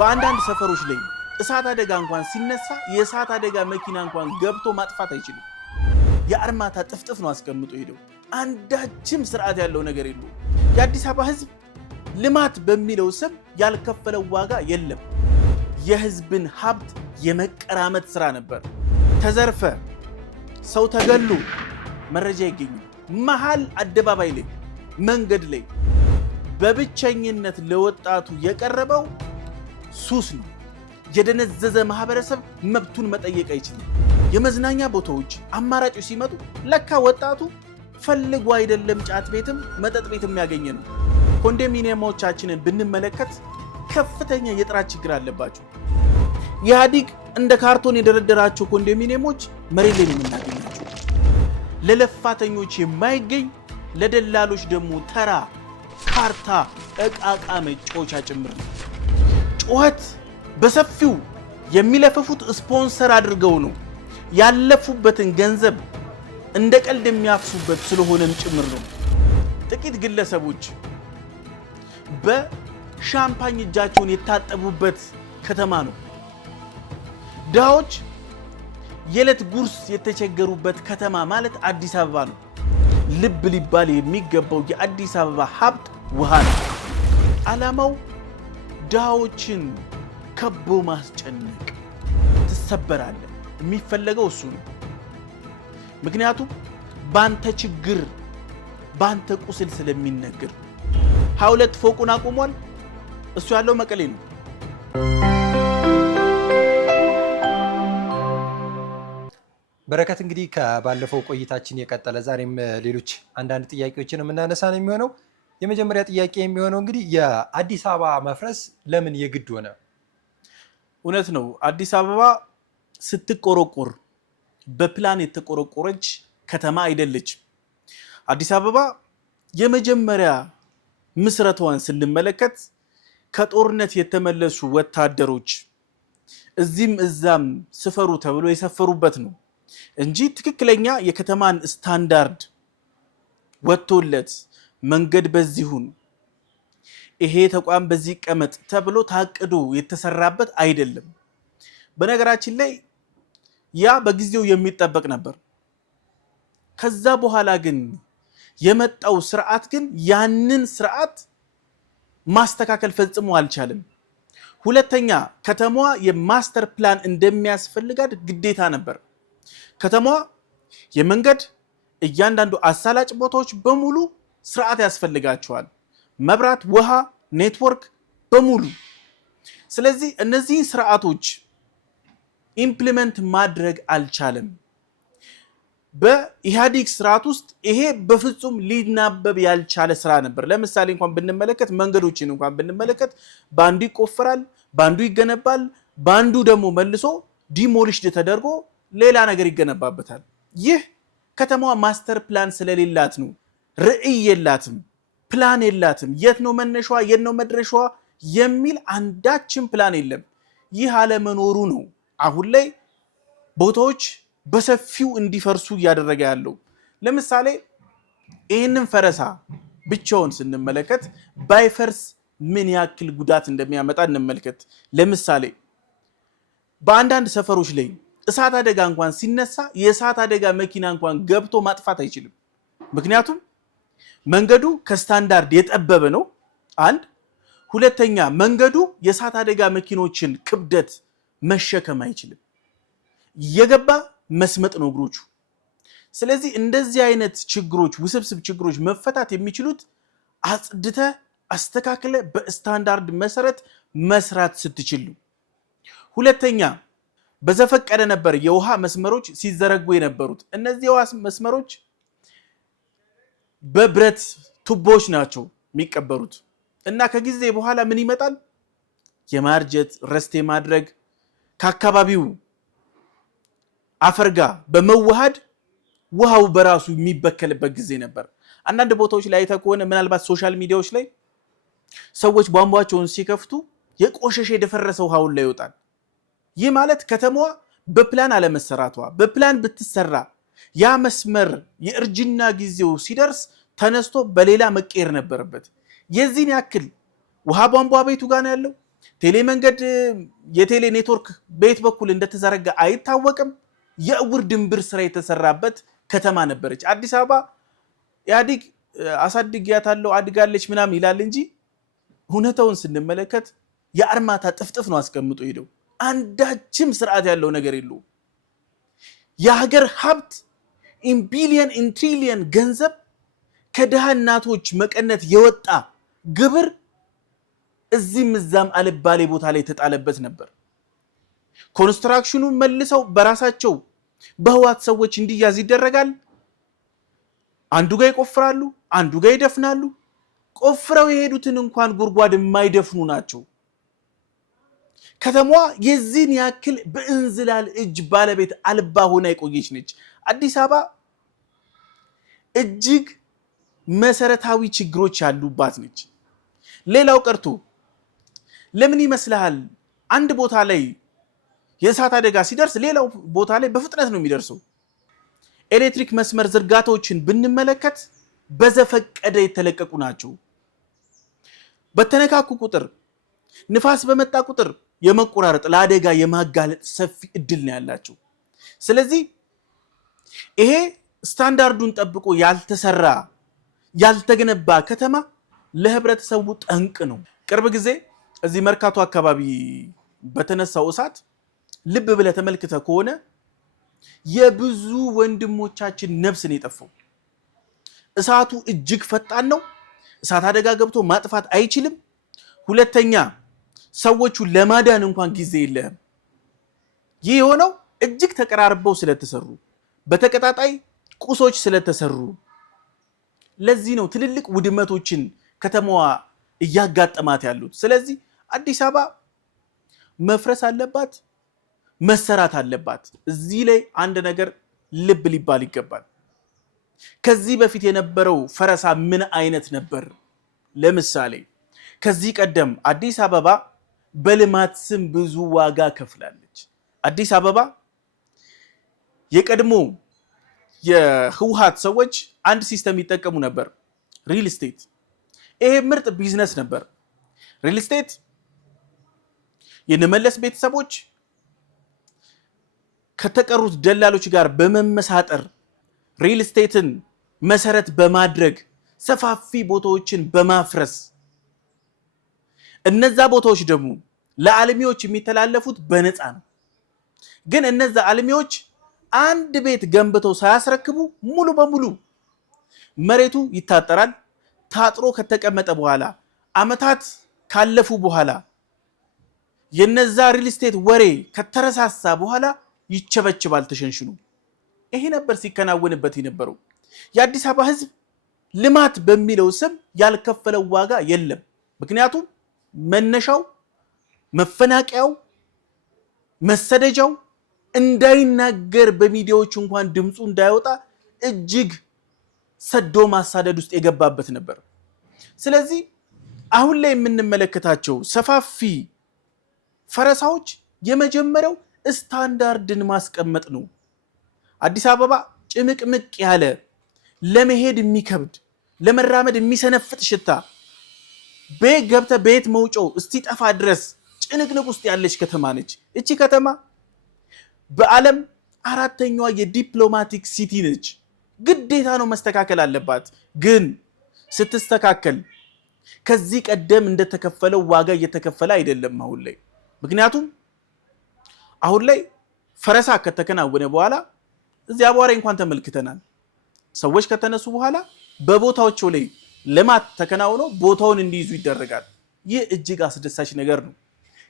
በአንዳንድ ሰፈሮች ላይ እሳት አደጋ እንኳን ሲነሳ የእሳት አደጋ መኪና እንኳን ገብቶ ማጥፋት አይችልም። የአርማታ ጥፍጥፍ ነው አስቀምጦ ሄደው አንዳችም ስርዓት ያለው ነገር የለው። የአዲስ አበባ ህዝብ ልማት በሚለው ስም ያልከፈለው ዋጋ የለም። የህዝብን ሀብት የመቀራመት ስራ ነበር። ተዘርፈ ሰው ተገሉ መረጃ ይገኛል። መሃል አደባባይ ላይ መንገድ ላይ በብቸኝነት ለወጣቱ የቀረበው ሱስ ነው። የደነዘዘ ማህበረሰብ መብቱን መጠየቅ አይችልም። የመዝናኛ ቦታዎች አማራጮች ሲመጡ ለካ ወጣቱ ፈልጎ አይደለም ጫት ቤትም መጠጥ ቤትም ያገኘ ነው። ኮንዶሚኒየሞቻችንን ብንመለከት ከፍተኛ የጥራት ችግር አለባቸው። ኢህአዲግ እንደ ካርቶን የደረደራቸው ኮንዶሚኒየሞች መሬት ላይ ነው የምናገኛቸው። ለለፋተኞች የማይገኝ ለደላሎች ደግሞ ተራ ካርታ እቃቃ መጫወቻ ጭምር ነው። ጩኸት በሰፊው የሚለፈፉት ስፖንሰር አድርገው ነው ያለፉበትን ገንዘብ እንደ ቀልድ የሚያፍሱበት ስለሆነም ጭምር ነው። ጥቂት ግለሰቦች በሻምፓኝ እጃቸውን የታጠቡበት ከተማ ነው። ድሃዎች የዕለት ጉርስ የተቸገሩበት ከተማ ማለት አዲስ አበባ ነው። ልብ ሊባል የሚገባው የአዲስ አበባ ሀብት ውሃ ነው። ዓላማው ድሃዎችን ከቦ ማስጨነቅ። ትሰበራለህ። የሚፈለገው እሱ ነው። ምክንያቱም ባንተ ችግር ባንተ ቁስል ስለሚነገር። 22 ፎቁን አቁሟል። እሱ ያለው መቀሌ ነው። በረከት እንግዲህ ከባለፈው ቆይታችን የቀጠለ ዛሬም ሌሎች አንዳንድ ጥያቄዎችን የምናነሳ ነው የሚሆነው። የመጀመሪያ ጥያቄ የሚሆነው እንግዲህ የአዲስ አበባ መፍረስ ለምን የግድ ሆነ? እውነት ነው። አዲስ አበባ ስትቆረቆር በፕላን የተቆረቆረች ከተማ አይደለችም። አዲስ አበባ የመጀመሪያ ምስረቷን ስንመለከት ከጦርነት የተመለሱ ወታደሮች እዚህም እዛም ስፈሩ ተብሎ የሰፈሩበት ነው እንጂ ትክክለኛ የከተማን ስታንዳርድ ወጥቶለት መንገድ በዚሁን ይሄ ተቋም በዚህ ቀመጥ ተብሎ ታቅዶ የተሰራበት አይደለም። በነገራችን ላይ ያ በጊዜው የሚጠበቅ ነበር። ከዛ በኋላ ግን የመጣው ስርዓት ግን ያንን ስርዓት ማስተካከል ፈጽሞ አልቻለም። ሁለተኛ ከተማዋ የማስተር ፕላን እንደሚያስፈልጋት ግዴታ ነበር። ከተማዋ የመንገድ እያንዳንዱ አሳላጭ ቦታዎች በሙሉ ስርዓት ያስፈልጋቸዋል። መብራት፣ ውሃ፣ ኔትወርክ በሙሉ። ስለዚህ እነዚህን ስርዓቶች ኢምፕሊመንት ማድረግ አልቻለም። በኢህአዲግ ስርዓት ውስጥ ይሄ በፍጹም ሊናበብ ያልቻለ ስራ ነበር። ለምሳሌ እንኳን ብንመለከት መንገዶችን እንኳን ብንመለከት በአንዱ ይቆፈራል፣ በአንዱ ይገነባል፣ በአንዱ ደግሞ መልሶ ዲሞሊሽድ ተደርጎ ሌላ ነገር ይገነባበታል። ይህ ከተማዋ ማስተር ፕላን ስለሌላት ነው። ርዕይ የላትም፣ ፕላን የላትም። የት ነው መነሻዋ፣ የት ነው መድረሻዋ የሚል አንዳችን ፕላን የለም። ይህ አለመኖሩ ነው አሁን ላይ ቦታዎች በሰፊው እንዲፈርሱ እያደረገ ያለው። ለምሳሌ ይህንን ፈረሳ ብቻውን ስንመለከት ባይፈርስ ምን ያክል ጉዳት እንደሚያመጣ እንመልከት። ለምሳሌ በአንዳንድ ሰፈሮች ላይ እሳት አደጋ እንኳን ሲነሳ የእሳት አደጋ መኪና እንኳን ገብቶ ማጥፋት አይችልም። ምክንያቱም መንገዱ ከስታንዳርድ የጠበበ ነው። አንድ ሁለተኛ መንገዱ የእሳት አደጋ መኪኖችን ክብደት መሸከም አይችልም። የገባ መስመጥ ነው እግሮቹ። ስለዚህ እንደዚህ አይነት ችግሮች፣ ውስብስብ ችግሮች መፈታት የሚችሉት አጽድተ አስተካክለ በስታንዳርድ መሰረት መስራት ስትችሉ። ሁለተኛ በዘፈቀደ ነበር የውሃ መስመሮች ሲዘረጉ የነበሩት። እነዚህ የውሃ መስመሮች በብረት ቱቦዎች ናቸው የሚቀበሩት እና ከጊዜ በኋላ ምን ይመጣል? የማርጀት ረስቴ ማድረግ ከአካባቢው አፈርጋ በመዋሃድ ውሃው በራሱ የሚበከልበት ጊዜ ነበር። አንዳንድ ቦታዎች ላይ አይተህ ከሆነ ምናልባት ሶሻል ሚዲያዎች ላይ ሰዎች ቧንቧቸውን ሲከፍቱ የቆሸሸ የደፈረሰ ውሃውን ላይ ይወጣል። ይህ ማለት ከተማዋ በፕላን አለመሰራቷ። በፕላን ብትሰራ ያ መስመር የእርጅና ጊዜው ሲደርስ ተነስቶ በሌላ መቀየር ነበረበት። የዚህን ያክል ውሃ ቧንቧ ቤቱ ጋር ነው ያለው፣ ቴሌ መንገድ የቴሌ ኔትወርክ በየት በኩል እንደተዘረጋ አይታወቅም። የእውር ድንብር ስራ የተሰራበት ከተማ ነበረች አዲስ አበባ። ኢህአዴግ አሳድጊያታለሁ አድጋለች ምናምን ይላል እንጂ ሁኔታውን ስንመለከት የአርማታ ጥፍጥፍ ነው አስቀምጦ ሄደው። አንዳችም ስርዓት ያለው ነገር የለውም። የሀገር ሀብት ኢን ቢሊየን ኢን ትሪሊየን ገንዘብ ከድሃ እናቶች መቀነት የወጣ ግብር እዚህም እዛም አልባሌ ቦታ ላይ የተጣለበት ነበር። ኮንስትራክሽኑን መልሰው በራሳቸው በህዋት ሰዎች እንዲያዝ ይደረጋል። አንዱ ጋር ይቆፍራሉ፣ አንዱ ጋር ይደፍናሉ። ቆፍረው የሄዱትን እንኳን ጉድጓድ የማይደፍኑ ናቸው። ከተማዋ የዚህን ያክል በእንዝላል እጅ ባለቤት አልባ ሆና የቆየች ነች። አዲስ አበባ እጅግ መሰረታዊ ችግሮች ያሉባት ነች። ሌላው ቀርቶ ለምን ይመስልሃል አንድ ቦታ ላይ የእሳት አደጋ ሲደርስ ሌላው ቦታ ላይ በፍጥነት ነው የሚደርሰው? ኤሌክትሪክ መስመር ዝርጋታዎችን ብንመለከት በዘፈቀደ የተለቀቁ ናቸው። በተነካኩ ቁጥር ንፋስ በመጣ ቁጥር የመቆራረጥ ለአደጋ የማጋለጥ ሰፊ እድል ነው ያላቸው። ስለዚህ ይሄ ስታንዳርዱን ጠብቆ ያልተሰራ ያልተገነባ ከተማ ለህብረተሰቡ ጠንቅ ነው። ቅርብ ጊዜ እዚህ መርካቶ አካባቢ በተነሳው እሳት ልብ ብለህ ተመልክተህ ከሆነ የብዙ ወንድሞቻችን ነፍስ ነው የጠፋው። እሳቱ እጅግ ፈጣን ነው። እሳት አደጋ ገብቶ ማጥፋት አይችልም። ሁለተኛ ሰዎቹ ለማዳን እንኳን ጊዜ የለህም። ይህ የሆነው እጅግ ተቀራርበው ስለተሰሩ በተቀጣጣይ ቁሶች ስለተሰሩ ለዚህ ነው ትልልቅ ውድመቶችን ከተማዋ እያጋጠማት ያሉት። ስለዚህ አዲስ አበባ መፍረስ አለባት፣ መሰራት አለባት። እዚህ ላይ አንድ ነገር ልብ ሊባል ይገባል። ከዚህ በፊት የነበረው ፈረሳ ምን አይነት ነበር? ለምሳሌ ከዚህ ቀደም አዲስ አበባ በልማት ስም ብዙ ዋጋ ከፍላለች። አዲስ አበባ የቀድሞ የህወሓት ሰዎች አንድ ሲስተም ይጠቀሙ ነበር፣ ሪል ስቴት። ይሄ ምርጥ ቢዝነስ ነበር። ሪል ስቴት የነመለስ ቤተሰቦች ከተቀሩት ደላሎች ጋር በመመሳጠር ሪል ስቴትን መሰረት በማድረግ ሰፋፊ ቦታዎችን በማፍረስ እነዛ ቦታዎች ደግሞ ለአልሚዎች የሚተላለፉት በነፃ ነው። ግን እነዛ አልሚዎች አንድ ቤት ገንብተው ሳያስረክቡ ሙሉ በሙሉ መሬቱ ይታጠራል። ታጥሮ ከተቀመጠ በኋላ አመታት ካለፉ በኋላ የነዛ ሪል ስቴት ወሬ ከተረሳሳ በኋላ ይቸበችባል ተሸንሽኑ። ይሄ ነበር ሲከናወንበት የነበረው። የአዲስ አበባ ህዝብ ልማት በሚለው ስም ያልከፈለው ዋጋ የለም። ምክንያቱም መነሻው፣ መፈናቀያው፣ መሰደጃው እንዳይናገር በሚዲያዎች እንኳን ድምፁ እንዳይወጣ እጅግ ሰዶ ማሳደድ ውስጥ የገባበት ነበር። ስለዚህ አሁን ላይ የምንመለከታቸው ሰፋፊ ፈረሳዎች የመጀመሪያው ስታንዳርድን ማስቀመጥ ነው። አዲስ አበባ ጭምቅምቅ ያለ ለመሄድ የሚከብድ ለመራመድ የሚሰነፍጥ ሽታ ቤት ገብተ ቤት መውጫው እስቲጠፋ ድረስ ጭንቅንቅ ውስጥ ያለች ከተማ ነች። እቺ ከተማ በዓለም አራተኛዋ የዲፕሎማቲክ ሲቲ ነች። ግዴታ ነው መስተካከል አለባት። ግን ስትስተካከል ከዚህ ቀደም እንደተከፈለው ዋጋ እየተከፈለ አይደለም አሁን ላይ። ምክንያቱም አሁን ላይ ፈረሳ ከተከናወነ በኋላ እዚህ አቧራ እንኳን ተመልክተናል። ሰዎች ከተነሱ በኋላ በቦታዎቸው ላይ ልማት ተከናውኖ ቦታውን እንዲይዙ ይደረጋል። ይህ እጅግ አስደሳች ነገር ነው።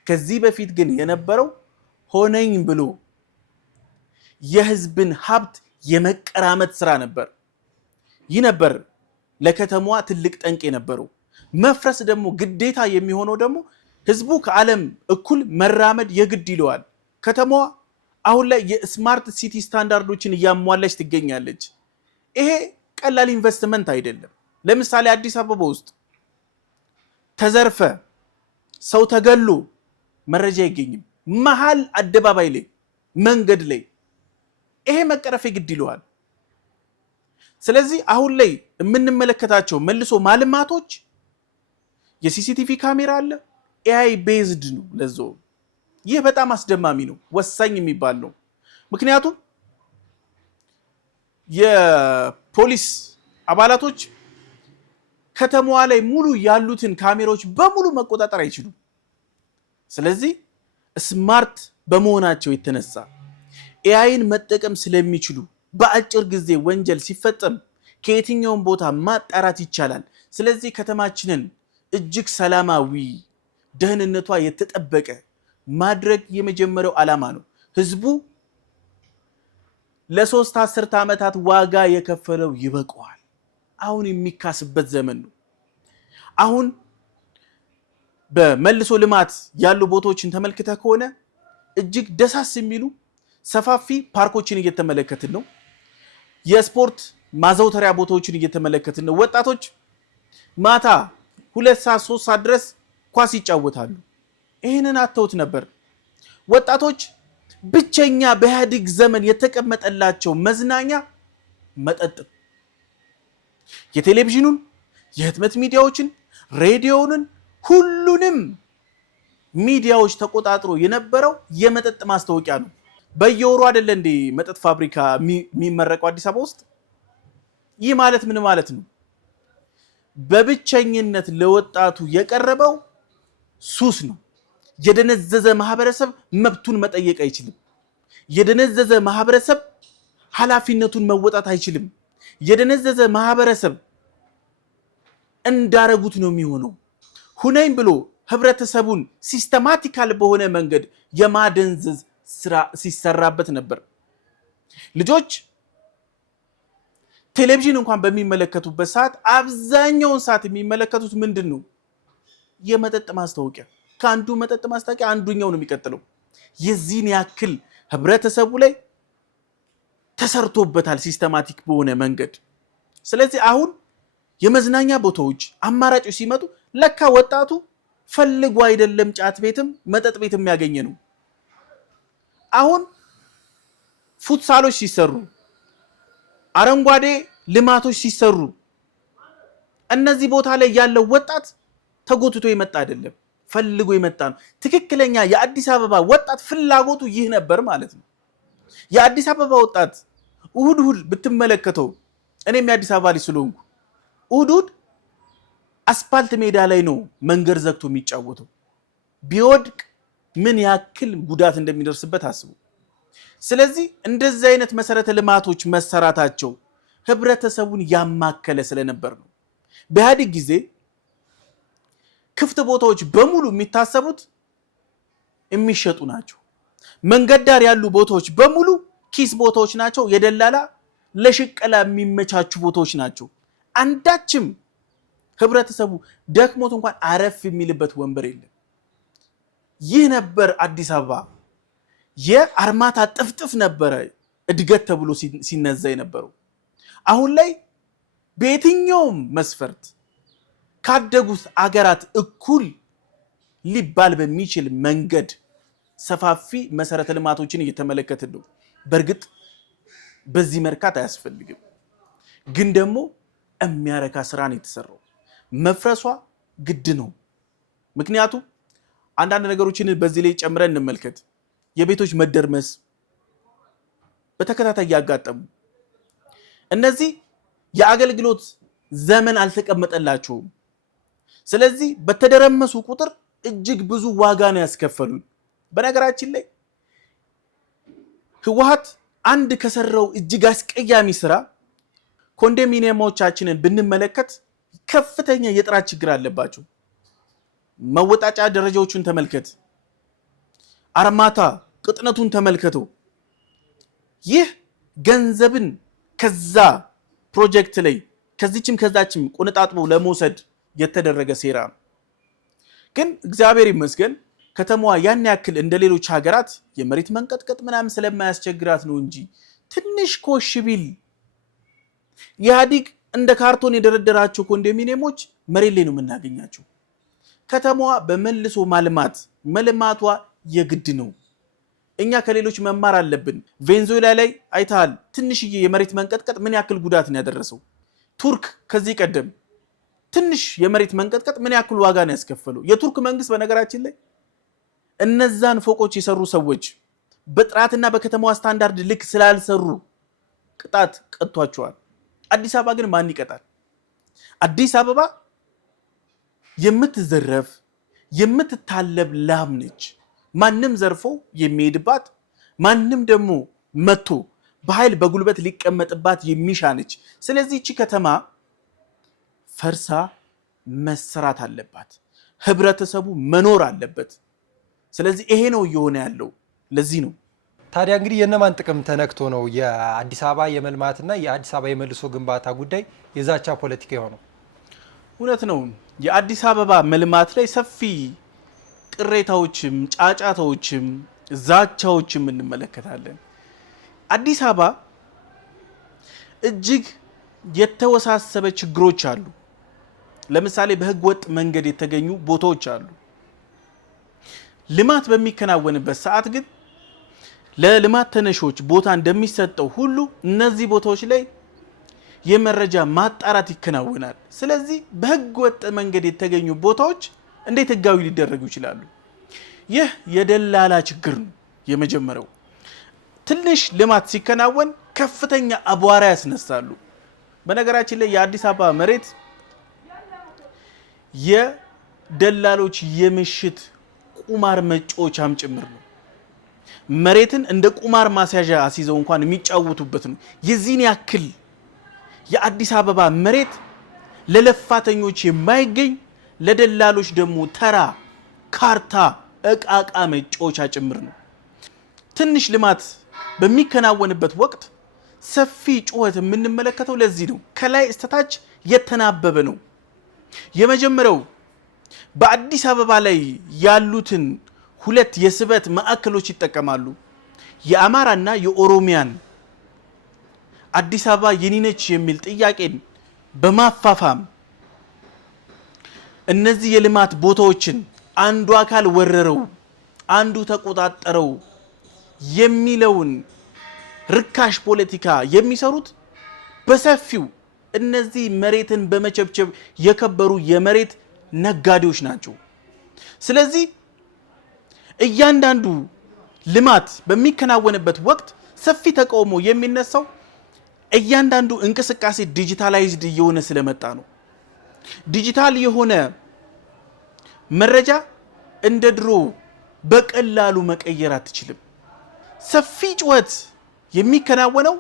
ከዚህ በፊት ግን የነበረው ሆነኝ ብሎ የህዝብን ሀብት የመቀራመት ስራ ነበር። ይህ ነበር ለከተማዋ ትልቅ ጠንቅ የነበረው። መፍረስ ደግሞ ግዴታ የሚሆነው ደግሞ ህዝቡ ከዓለም እኩል መራመድ የግድ ይለዋል። ከተማዋ አሁን ላይ የስማርት ሲቲ ስታንዳርዶችን እያሟላች ትገኛለች። ይሄ ቀላል ኢንቨስትመንት አይደለም። ለምሳሌ አዲስ አበባ ውስጥ ተዘርፈ ሰው ተገሎ መረጃ አይገኝም። መሃል አደባባይ ላይ መንገድ ላይ ይሄ መቀረፍ ግድ ይለዋል። ስለዚህ አሁን ላይ የምንመለከታቸው መልሶ ማልማቶች የሲሲቲቪ ካሜራ አለ፣ ኤአይ ቤዝድ ነው ለዛው። ይህ በጣም አስደማሚ ነው፣ ወሳኝ የሚባል ነው። ምክንያቱም የፖሊስ አባላቶች ከተማዋ ላይ ሙሉ ያሉትን ካሜራዎች በሙሉ መቆጣጠር አይችሉም። ስለዚህ ስማርት በመሆናቸው የተነሳ ኤአይን መጠቀም ስለሚችሉ በአጭር ጊዜ ወንጀል ሲፈጸም ከየትኛውም ቦታ ማጣራት ይቻላል። ስለዚህ ከተማችንን እጅግ ሰላማዊ፣ ደህንነቷ የተጠበቀ ማድረግ የመጀመሪያው ዓላማ ነው። ህዝቡ ለ3 አስርተ ዓመታት ዋጋ የከፈለው ይበቃዋል። አሁን የሚካስበት ዘመን ነው። አሁን በመልሶ ልማት ያሉ ቦታዎችን ተመልክተ ከሆነ እጅግ ደሳስ የሚሉ ሰፋፊ ፓርኮችን እየተመለከትን ነው። የስፖርት ማዘውተሪያ ቦታዎችን እየተመለከትን ነው። ወጣቶች ማታ 2 ሰዓት 3 ሰዓት ድረስ ኳስ ይጫወታሉ። ይህንን አተውት ነበር። ወጣቶች ብቸኛ በኢህአዴግ ዘመን የተቀመጠላቸው መዝናኛ መጠጥ፣ የቴሌቪዥኑን፣ የህትመት ሚዲያዎችን፣ ሬዲዮንን፣ ሁሉንም ሚዲያዎች ተቆጣጥሮ የነበረው የመጠጥ ማስታወቂያ ነው። በየወሩ አይደለ እንዴ መጠጥ ፋብሪካ የሚመረቀው አዲስ አበባ ውስጥ? ይህ ማለት ምን ማለት ነው? በብቸኝነት ለወጣቱ የቀረበው ሱስ ነው። የደነዘዘ ማህበረሰብ መብቱን መጠየቅ አይችልም። የደነዘዘ ማህበረሰብ ኃላፊነቱን መወጣት አይችልም። የደነዘዘ ማህበረሰብ እንዳረጉት ነው የሚሆነው። ሁነኝ ብሎ ህብረተሰቡን ሲስተማቲካል በሆነ መንገድ የማደንዘዝ ስራ ሲሰራበት ነበር። ልጆች ቴሌቪዥን እንኳን በሚመለከቱበት ሰዓት አብዛኛውን ሰዓት የሚመለከቱት ምንድን ነው? የመጠጥ ማስታወቂያ። ከአንዱ መጠጥ ማስታወቂያ አንዱኛው ነው የሚቀጥለው። የዚህን ያክል ህብረተሰቡ ላይ ተሰርቶበታል ሲስተማቲክ በሆነ መንገድ። ስለዚህ አሁን የመዝናኛ ቦታዎች አማራጮች ሲመጡ ለካ ወጣቱ ፈልጎ አይደለም ጫት ቤትም መጠጥ ቤትም ያገኘ ነው። አሁን ፉትሳሎች ሲሰሩ፣ አረንጓዴ ልማቶች ሲሰሩ እነዚህ ቦታ ላይ ያለው ወጣት ተጎትቶ የመጣ አይደለም፣ ፈልጎ የመጣ ነው። ትክክለኛ የአዲስ አበባ ወጣት ፍላጎቱ ይህ ነበር ማለት ነው። የአዲስ አበባ ወጣት እሁድ እሁድ ብትመለከተው፣ እኔም የአዲስ አበባ ልጅ ስለሆንኩ እሁድ እሁድ አስፓልት ሜዳ ላይ ነው መንገድ ዘግቶ የሚጫወተው። ቢወድቅ ምን ያክል ጉዳት እንደሚደርስበት አስቡ። ስለዚህ እንደዚህ አይነት መሰረተ ልማቶች መሰራታቸው ህብረተሰቡን ያማከለ ስለነበር ነው። በኢህአዴግ ጊዜ ክፍት ቦታዎች በሙሉ የሚታሰቡት የሚሸጡ ናቸው። መንገድ ዳር ያሉ ቦታዎች በሙሉ ኪስ ቦታዎች ናቸው። የደላላ ለሽቀላ የሚመቻቹ ቦታዎች ናቸው። አንዳችም ህብረተሰቡ ደክሞት እንኳን አረፍ የሚልበት ወንበር የለም። ይህ ነበር አዲስ አበባ። የአርማታ ጥፍጥፍ ነበረ እድገት ተብሎ ሲነዛ የነበረው። አሁን ላይ በየትኛውም መስፈርት ካደጉት አገራት እኩል ሊባል በሚችል መንገድ ሰፋፊ መሰረተ ልማቶችን እየተመለከትን ነው። በእርግጥ በዚህ መርካት አያስፈልግም፣ ግን ደግሞ የሚያረካ ስራ ነው የተሰራው። መፍረሷ ግድ ነው። ምክንያቱም አንዳንድ ነገሮችን በዚህ ላይ ጨምረን እንመልከት። የቤቶች መደርመስ በተከታታይ ያጋጠሙ፣ እነዚህ የአገልግሎት ዘመን አልተቀመጠላቸውም። ስለዚህ በተደረመሱ ቁጥር እጅግ ብዙ ዋጋ ነው ያስከፈሉን። በነገራችን ላይ ህወሓት አንድ ከሰራው እጅግ አስቀያሚ ስራ ኮንዶሚኒየሞቻችንን ብንመለከት ከፍተኛ የጥራት ችግር አለባቸው። መወጣጫ ደረጃዎቹን ተመልከት፣ አርማታ ቅጥነቱን ተመልከተው። ይህ ገንዘብን ከዛ ፕሮጀክት ላይ ከዚችም ከዛችም ቁንጣጥቦ ለመውሰድ የተደረገ ሴራ ነው። ግን እግዚአብሔር ይመስገን ከተማዋ ያን ያክል እንደ ሌሎች ሀገራት የመሬት መንቀጥቀጥ ምናምን ስለማያስቸግራት ነው እንጂ ትንሽ ኮሽ ቢል ኢህአዴግ እንደ ካርቶን የደረደራቸው ኮንዶሚኒየሞች መሬት ላይ ነው የምናገኛቸው። ከተማዋ በመልሶ ማልማት መልማቷ የግድ ነው። እኛ ከሌሎች መማር አለብን። ቬንዙዌላ ላይ አይተሃል፣ ትንሽዬ የመሬት መንቀጥቀጥ ምን ያክል ጉዳት ነው ያደረሰው። ቱርክ ከዚህ ቀደም ትንሽ የመሬት መንቀጥቀጥ ምን ያክል ዋጋ ነው ያስከፈለው? የቱርክ መንግስት በነገራችን ላይ እነዛን ፎቆች የሰሩ ሰዎች በጥራትና በከተማዋ ስታንዳርድ ልክ ስላልሰሩ ቅጣት ቀጥቷቸዋል። አዲስ አበባ ግን ማን ይቀጣል? አዲስ አበባ የምትዘረፍ የምትታለብ ላም ነች። ማንም ዘርፎ የሚሄድባት ማንም ደግሞ መጥቶ በኃይል በጉልበት ሊቀመጥባት የሚሻ ነች። ስለዚህ እቺ ከተማ ፈርሳ መሰራት አለባት። ህብረተሰቡ መኖር አለበት። ስለዚህ ይሄ ነው እየሆነ ያለው። ለዚህ ነው ታዲያ እንግዲህ የነማን ጥቅም ተነክቶ ነው የአዲስ አበባ የመልማትና የአዲስ አበባ የመልሶ ግንባታ ጉዳይ የዛቻ ፖለቲካ የሆነው? እውነት ነው። የአዲስ አበባ መልማት ላይ ሰፊ ቅሬታዎችም ጫጫታዎችም ዛቻዎችም እንመለከታለን። አዲስ አበባ እጅግ የተወሳሰበ ችግሮች አሉ። ለምሳሌ በህገ ወጥ መንገድ የተገኙ ቦታዎች አሉ። ልማት በሚከናወንበት ሰዓት ግን ለልማት ተነሾች ቦታ እንደሚሰጠው ሁሉ እነዚህ ቦታዎች ላይ የመረጃ ማጣራት ይከናወናል። ስለዚህ በህገ ወጥ መንገድ የተገኙ ቦታዎች እንዴት ህጋዊ ሊደረጉ ይችላሉ? ይህ የደላላ ችግር ነው። የመጀመሪያው ትንሽ ልማት ሲከናወን ከፍተኛ አቧራ ያስነሳሉ። በነገራችን ላይ የአዲስ አበባ መሬት የደላሎች የምሽት ቁማር መጫወቻም ጭምር ነው። መሬትን እንደ ቁማር ማስያዣ አስይዘው እንኳን የሚጫወቱበት ነው። የዚህን ያክል የአዲስ አበባ መሬት ለለፋተኞች የማይገኝ ለደላሎች ደግሞ ተራ ካርታ እቃቃ መጫወቻ ጭምር ነው። ትንሽ ልማት በሚከናወንበት ወቅት ሰፊ ጩኸት የምንመለከተው ለዚህ ነው። ከላይ እስከታች የተናበበ ነው። የመጀመሪያው በአዲስ አበባ ላይ ያሉትን ሁለት የስበት ማዕከሎች ይጠቀማሉ። የአማራና የኦሮሚያን አዲስ አበባ የኔነች የሚል ጥያቄን በማፋፋም እነዚህ የልማት ቦታዎችን አንዱ አካል ወረረው፣ አንዱ ተቆጣጠረው የሚለውን ርካሽ ፖለቲካ የሚሰሩት በሰፊው እነዚህ መሬትን በመቸብቸብ የከበሩ የመሬት ነጋዴዎች ናቸው። ስለዚህ እያንዳንዱ ልማት በሚከናወንበት ወቅት ሰፊ ተቃውሞ የሚነሳው እያንዳንዱ እንቅስቃሴ ዲጂታላይዝድ እየሆነ ስለመጣ ነው። ዲጂታል የሆነ መረጃ እንደ ድሮ በቀላሉ መቀየር አትችልም። ሰፊ ጩኸት የሚከናወነው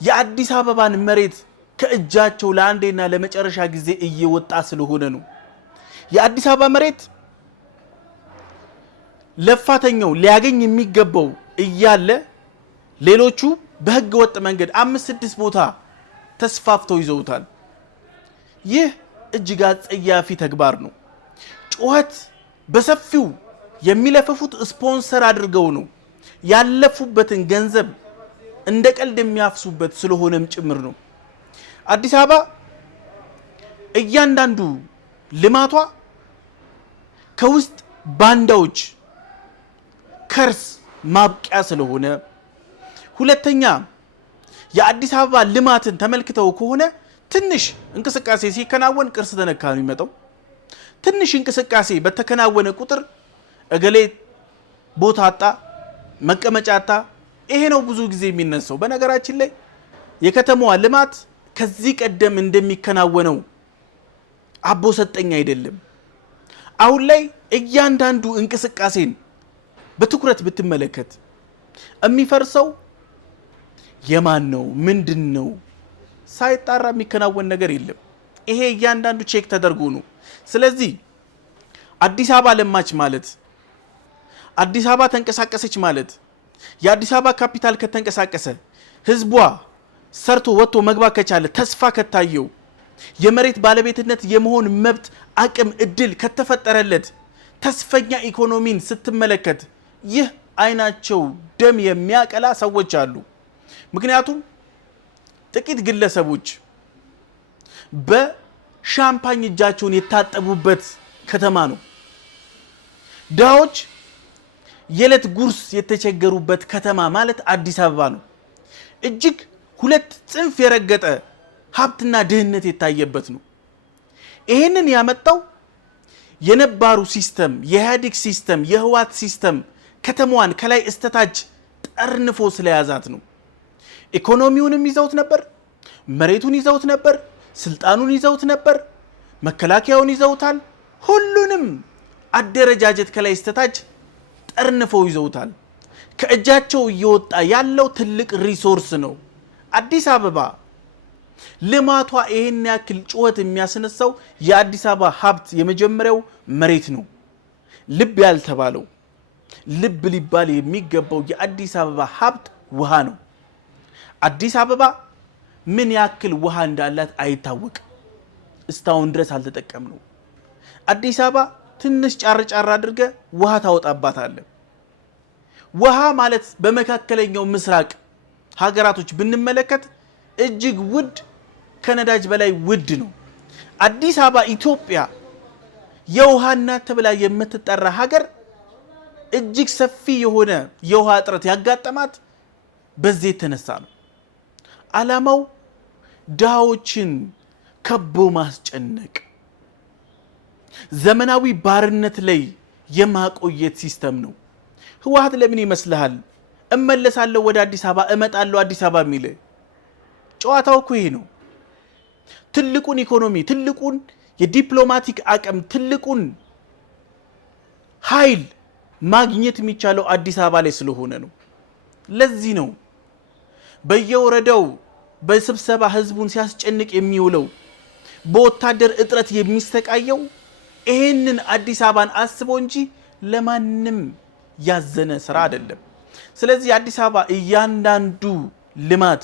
የአዲስ አበባን መሬት ከእጃቸው ለአንዴና ለመጨረሻ ጊዜ እየወጣ ስለሆነ ነው። የአዲስ አበባ መሬት ለፋተኛው ሊያገኝ የሚገባው እያለ ሌሎቹ በህገ ወጥ መንገድ 5-6 ቦታ ተስፋፍተው ይዘውታል። ይህ እጅግ አጸያፊ ተግባር ነው። ጩኸት በሰፊው የሚለፈፉት ስፖንሰር አድርገው ነው። ያለፉበትን ገንዘብ እንደ ቀልድ የሚያፍሱበት ስለሆነም ጭምር ነው። አዲስ አበባ እያንዳንዱ ልማቷ ከውስጥ ባንዳዎች ከርስ ማብቂያ ስለሆነ፣ ሁለተኛ የአዲስ አበባ ልማትን ተመልክተው ከሆነ ትንሽ እንቅስቃሴ ሲከናወን ቅርስ ተነካ ነው የሚመጣው። ትንሽ እንቅስቃሴ በተከናወነ ቁጥር እገሌ ቦታ አጣ፣ መቀመጫ አጣ። ይሄ ነው ብዙ ጊዜ የሚነሳው። በነገራችን ላይ የከተማዋ ልማት ከዚህ ቀደም እንደሚከናወነው አቦ ሰጠኝ አይደለም። አሁን ላይ እያንዳንዱ እንቅስቃሴን በትኩረት ብትመለከት የሚፈርሰው የማን ነው ምንድን ነው ሳይጣራ የሚከናወን ነገር የለም። ይሄ እያንዳንዱ ቼክ ተደርጎ ነው። ስለዚህ አዲስ አበባ ለማች ማለት፣ አዲስ አበባ ተንቀሳቀሰች ማለት፣ የአዲስ አበባ ካፒታል ከተንቀሳቀሰ፣ ህዝቧ ሰርቶ ወጥቶ መግባት ከቻለ፣ ተስፋ ከታየው፣ የመሬት ባለቤትነት የመሆን መብት አቅም እድል ከተፈጠረለት፣ ተስፈኛ ኢኮኖሚን ስትመለከት ይህ አይናቸው ደም የሚያቀላ ሰዎች አሉ። ምክንያቱም ጥቂት ግለሰቦች በሻምፓኝ እጃቸውን የታጠቡበት ከተማ ነው። ድሃዎች የዕለት ጉርስ የተቸገሩበት ከተማ ማለት አዲስ አበባ ነው። እጅግ ሁለት ጽንፍ የረገጠ ሀብትና ድህነት የታየበት ነው። ይሄንን ያመጣው የነባሩ ሲስተም የኢህአዴግ ሲስተም የህዋት ሲስተም ከተማዋን ከላይ እስተታች ጠርንፎ ስለያዛት ነው። ኢኮኖሚውንም ይዘውት ነበር፣ መሬቱን ይዘውት ነበር፣ ስልጣኑን ይዘውት ነበር፣ መከላከያውን ይዘውታል። ሁሉንም አደረጃጀት ከላይ እስተታች ጠርንፈው ይዘውታል። ከእጃቸው እየወጣ ያለው ትልቅ ሪሶርስ ነው። አዲስ አበባ ልማቷ ይሄን ያክል ጩኸት የሚያስነሳው የአዲስ አበባ ሀብት የመጀመሪያው መሬት ነው። ልብ ያልተባለው ልብ ሊባል የሚገባው የአዲስ አበባ ሀብት ውሃ ነው። አዲስ አበባ ምን ያክል ውሃ እንዳላት አይታወቅም። እስካሁን ድረስ አልተጠቀምነው። አዲስ አበባ ትንሽ ጫር አድርገ ውሃ ታወጣባታለህ። ውሃ ማለት በመካከለኛው ምስራቅ ሀገራቶች ብንመለከት እጅግ ውድ ከነዳጅ በላይ ውድ ነው። አዲስ አበባ ኢትዮጵያ የውሃ እናት ተብላ የምትጠራ ሀገር እጅግ ሰፊ የሆነ የውሃ እጥረት ያጋጠማት በዚህ የተነሳ ነው። ዓላማው ድሃዎችን ከቦ ማስጨነቅ፣ ዘመናዊ ባርነት ላይ የማቆየት ሲስተም ነው። ህወሓት ለምን ይመስልሃል እመለሳለሁ ወደ አዲስ አበባ እመጣለሁ አዲስ አበባ የሚል? ጨዋታው እኮ ይሄ ነው። ትልቁን ኢኮኖሚ፣ ትልቁን የዲፕሎማቲክ አቅም፣ ትልቁን ኃይል ማግኘት የሚቻለው አዲስ አበባ ላይ ስለሆነ ነው። ለዚህ ነው በየወረዳው በስብሰባ ህዝቡን ሲያስጨንቅ የሚውለው፣ በወታደር እጥረት የሚስተቃየው ይሄንን አዲስ አበባን አስቦ እንጂ ለማንም ያዘነ ስራ አይደለም። ስለዚህ አዲስ አበባ እያንዳንዱ ልማት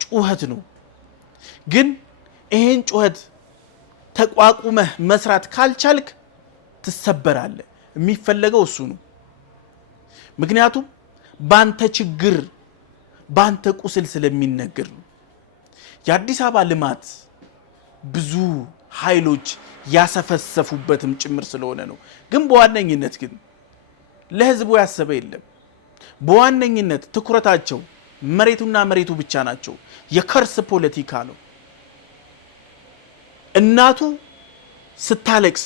ጩኸት ነው። ግን ይሄን ጩኸት ተቋቁመህ መስራት ካልቻልክ ትሰበራለህ። የሚፈለገው እሱ ነው። ምክንያቱም ባንተ ችግር ባንተ ቁስል ስለሚነገር ነው። የአዲስ አበባ ልማት ብዙ ኃይሎች ያሰፈሰፉበትም ጭምር ስለሆነ ነው። ግን በዋነኝነት ግን ለህዝቡ ያሰበ የለም። በዋነኝነት ትኩረታቸው መሬቱና መሬቱ ብቻ ናቸው። የከርስ ፖለቲካ ነው። እናቱ ስታለቅስ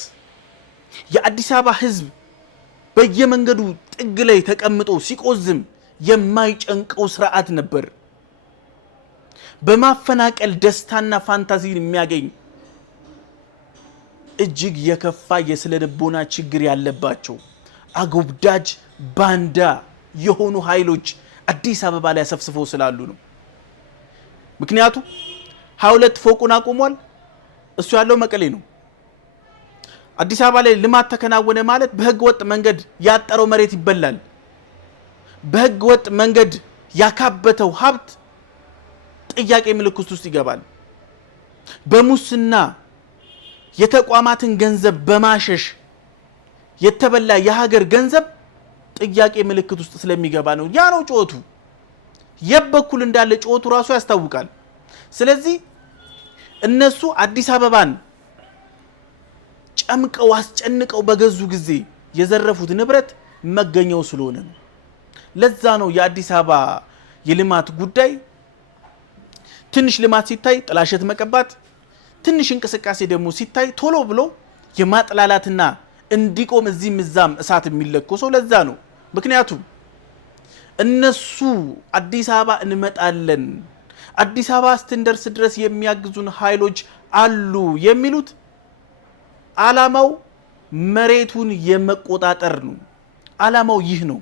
የአዲስ አበባ ህዝብ በየመንገዱ ጥግ ላይ ተቀምጦ ሲቆዝም የማይጨንቀው ስርዓት ነበር። በማፈናቀል ደስታና ፋንታዚን የሚያገኝ እጅግ የከፋ የስለልቦና ችግር ያለባቸው አጎብዳጅ ባንዳ የሆኑ ኃይሎች አዲስ አበባ ላይ አሰፍስፈው ስላሉ ነው። ምክንያቱም 22 ፎቁን አቁሟል። እሱ ያለው መቀሌ ነው። አዲስ አበባ ላይ ልማት ተከናወነ ማለት በህገ ወጥ መንገድ ያጠረው መሬት ይበላል። በህገ ወጥ መንገድ ያካበተው ሀብት ጥያቄ ምልክት ውስጥ ይገባል። በሙስና የተቋማትን ገንዘብ በማሸሽ የተበላ የሀገር ገንዘብ ጥያቄ ምልክት ውስጥ ስለሚገባ ነው። ያ ነው ጮቱ። የበኩል እንዳለ ጮቱ ራሱ ያስታውቃል። ስለዚህ እነሱ አዲስ አበባን ጨምቀው አስጨንቀው በገዙ ጊዜ የዘረፉት ንብረት መገኘው ስለሆነ ነው። ለዛ ነው የአዲስ አበባ የልማት ጉዳይ ትንሽ ልማት ሲታይ ጥላሸት መቀባት፣ ትንሽ እንቅስቃሴ ደግሞ ሲታይ ቶሎ ብሎ የማጥላላትና እንዲቆም እዚህም እዛም እሳት የሚለኮሰው ለዛ ነው። ምክንያቱም እነሱ አዲስ አበባ እንመጣለን፣ አዲስ አበባ እስክንደርስ ድረስ የሚያግዙን ኃይሎች አሉ የሚሉት ዓላማው መሬቱን የመቆጣጠር ነው። ዓላማው ይህ ነው።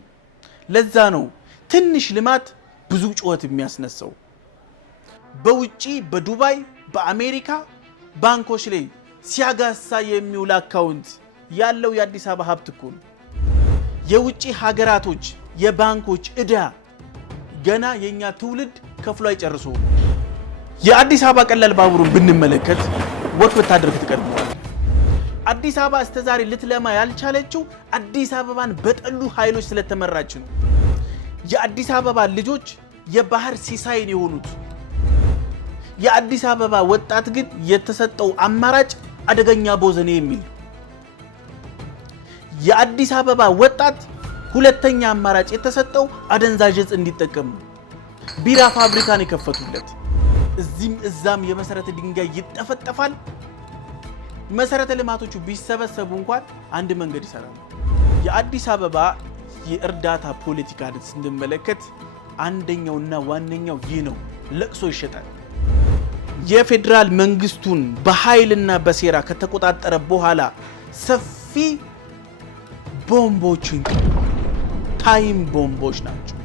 ለዛ ነው ትንሽ ልማት ብዙ ጩኸት የሚያስነሳው። በውጪ በዱባይ በአሜሪካ ባንኮች ላይ ሲያጋሳ የሚውል አካውንት ያለው የአዲስ አበባ ሀብት እኮ ነው። የውጪ ሀገራቶች የባንኮች እዳ ገና የኛ ትውልድ ከፍሎ አይጨርሱ። የአዲስ አበባ ቀላል ባቡሩን ብንመለከት ወክ ብታደርግ ትቀድመዋል። አዲስ አበባ እስተዛሬ ልትለማ ያልቻለችው አዲስ አበባን በጠሉ ኃይሎች ስለተመራች ነው። የአዲስ አበባ ልጆች የባህር ሲሳይን የሆኑት። የአዲስ አበባ ወጣት ግን የተሰጠው አማራጭ አደገኛ ቦዘኔ የሚል። የአዲስ አበባ ወጣት ሁለተኛ አማራጭ የተሰጠው አደንዛዥ ዕፅ እንዲጠቀም ቢራ ፋብሪካን የከፈቱለት። እዚህም እዛም የመሰረተ ድንጋይ ይጠፈጠፋል። መሰረተ ልማቶቹ ቢሰበሰቡ እንኳን አንድ መንገድ ይሰራሉ። የአዲስ አበባ የእርዳታ ፖለቲካን ስንመለከት አንደኛውና ዋነኛው ይህ ነው። ለቅሶ ይሸጣል። የፌዴራል መንግስቱን በኃይልና በሴራ ከተቆጣጠረ በኋላ ሰፊ ቦምቦችን ታይም ቦምቦች ናቸው።